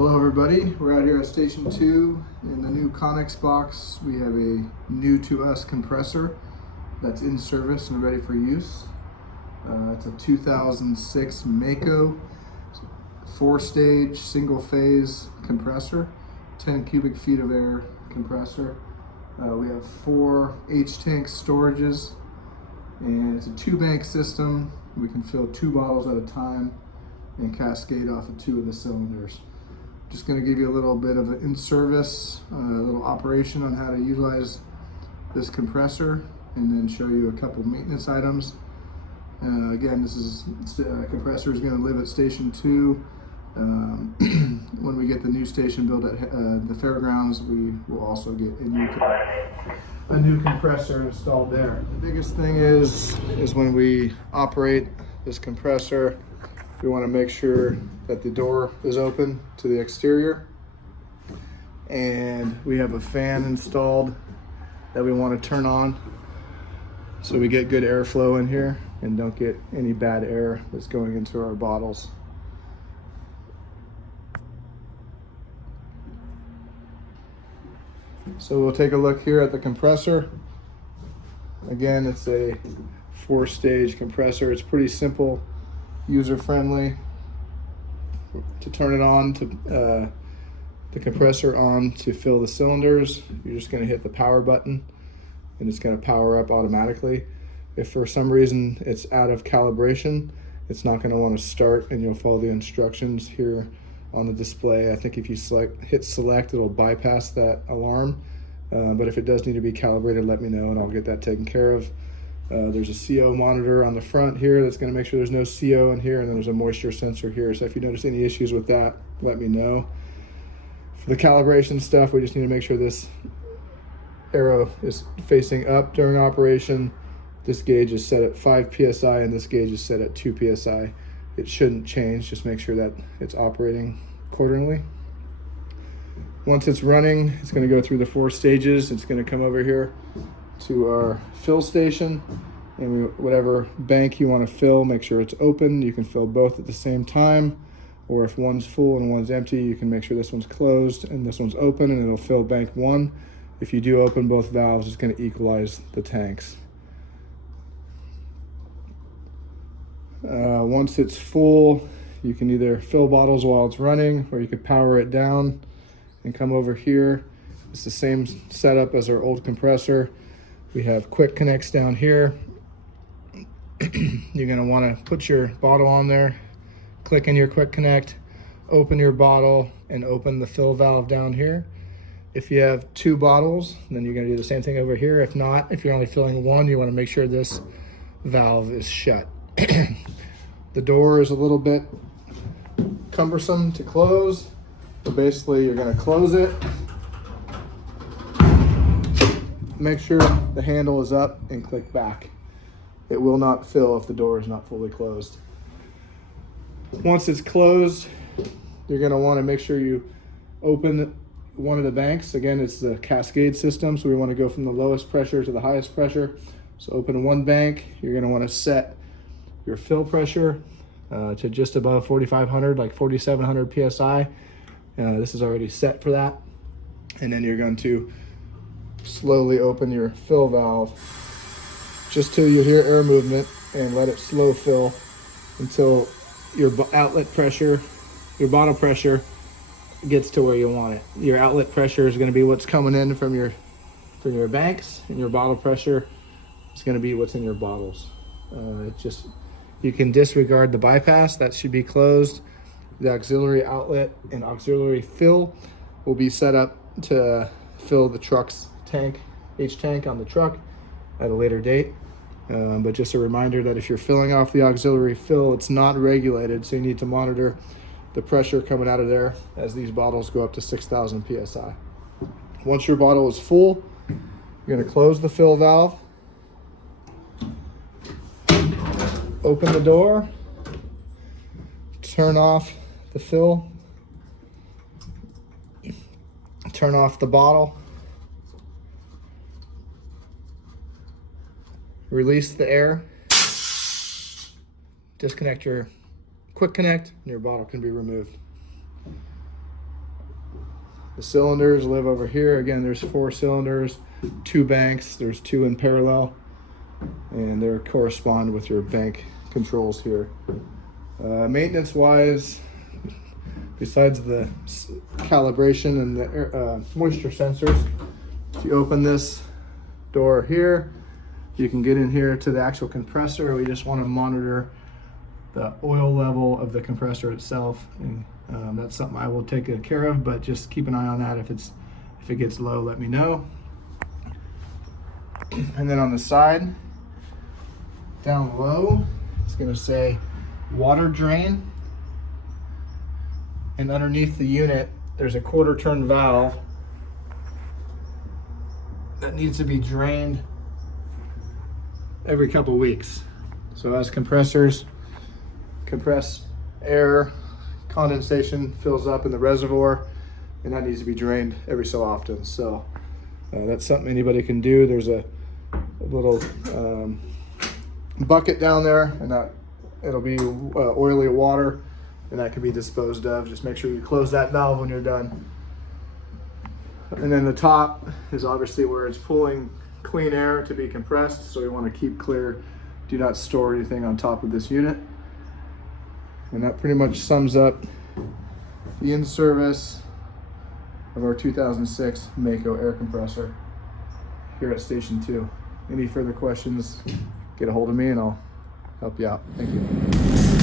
Hello everybody, we're out here at Station 2 in the new Connex box. We have a new to us compressor that's in service and ready for use. It's a 2006 Mako 4-stage single phase compressor, 10 cubic feet of air compressor. We have 4 H-tank storages and it's a 2-bank system. We can fill 2 bottles at a time and cascade off of 2 of the cylinders. Just going to give you a little bit of an in-service, little operation on how to utilize this compressor, and then show you a couple maintenance items. Again, this compressor is going to live at Station 2. When we get the new station built at the fairgrounds, we will also get a new compressor installed there. The biggest thing is when we operate this compressor, we want to make sure that the door is open to the exterior, and we have a fan installed that we want to turn on so we get good airflow in here and don't get any bad air that's going into our bottles. So we'll take a look here at the compressor. Again, it's a 4-stage compressor. It's pretty simple, user-friendly. To turn it on, to the compressor on to fill the cylinders, you're just going to hit the power button and it's going to power up automatically. If for some reason it's out of calibration, it's not going to want to start, and you'll follow the instructions here on the display. I think if you hit select, it'll bypass that alarm, but if it does need to be calibrated, let me know and I'll get that taken care of. There's a CO monitor on the front here that's going to make sure there's no CO in here, and then there's a moisture sensor here. So if you notice any issues with that, let me know. For the calibration stuff, we just need to make sure this arrow is facing up during operation. This gauge is set at 5 psi and this gauge is set at 2 psi. It shouldn't change, just make sure that it's operating accordingly. Once it's running, it's going to go through the 4 stages. It's going to come over here to our fill station, and whatever bank you want to fill, make sure it's open. You can fill both at the same time, or if one's full and one's empty, you can make sure this one's closed and this one's open, and it'll fill bank 1. If you do open both valves, it's going to equalize the tanks. Once it's full, you can either fill bottles while it's running, or you could power it down and come over here. It's the same setup as our old compressor. We have quick connects down here. You're going to want to put your bottle on there, click in your quick connect, open your bottle, and open the fill valve down here. If you have 2 bottles, then you're going to do the same thing over here. If not, if you're only filling 1, you want to make sure this valve is shut. The door is a little bit cumbersome to close, but basically you're going to close it. Make sure the handle is up and click back. It will not fill if the door is not fully closed. Once it's closed, you're going to want to make sure you open one of the banks. Again, it's the cascade system, so we want to go from the lowest pressure to the highest pressure. So open one bank. You're going to want to set your fill pressure to just above 4,500, like 4,700 psi. This is already set for that. And then you're going to slowly open your fill valve just till you hear air movement, and let it slow fill until your outlet pressure, your bottle pressure gets to where you want it. Your outlet pressure is going to be what's coming in from your banks, and your bottle pressure is going to be what's in your bottles. You can disregard the bypass, that should be closed. The auxiliary outlet and auxiliary fill will be set up to fill the truck's tank, H-tank on the truck at a later date. But just a reminder that if you're filling off the auxiliary fill, it's not regulated, so you need to monitor the pressure coming out of there as these bottles go up to 6,000 psi. Once your bottle is full, you're going to close the fill valve, open the door, turn off the fill, turn off the bottle, release the air, disconnect your quick connect, and your bottle can be removed. The cylinders live over here. Again, there's 4 cylinders, 2 banks. There's 2 in parallel, and they correspond with your bank controls here. Maintenance wise, besides the calibration and the moisture sensors, if you open this door here, you can get in here to the actual compressor. We just want to monitor the oil level of the compressor itself, and that's something I will take care of, but just keep an eye on that. If it gets low, let me know. And then on the side down low, it's going to say water drain, and underneath the unit there's a 1/4 turn valve that needs to be drained every couple weeks. So as compressors compress air, condensation fills up in the reservoir, and that needs to be drained every so often. So that's something anybody can do. There's a little bucket down there, and that it'll be oily water, and that can be disposed of. Just make sure you close that valve when you're done. And then the top is obviously where it's pulling clean air to be compressed, so we want to keep clear. Do not store anything on top of this unit. And that pretty much sums up the in-service of our 2006 Mako air compressor here at Station 2. Any further questions, get a hold of me and I'll help you out. Thank you.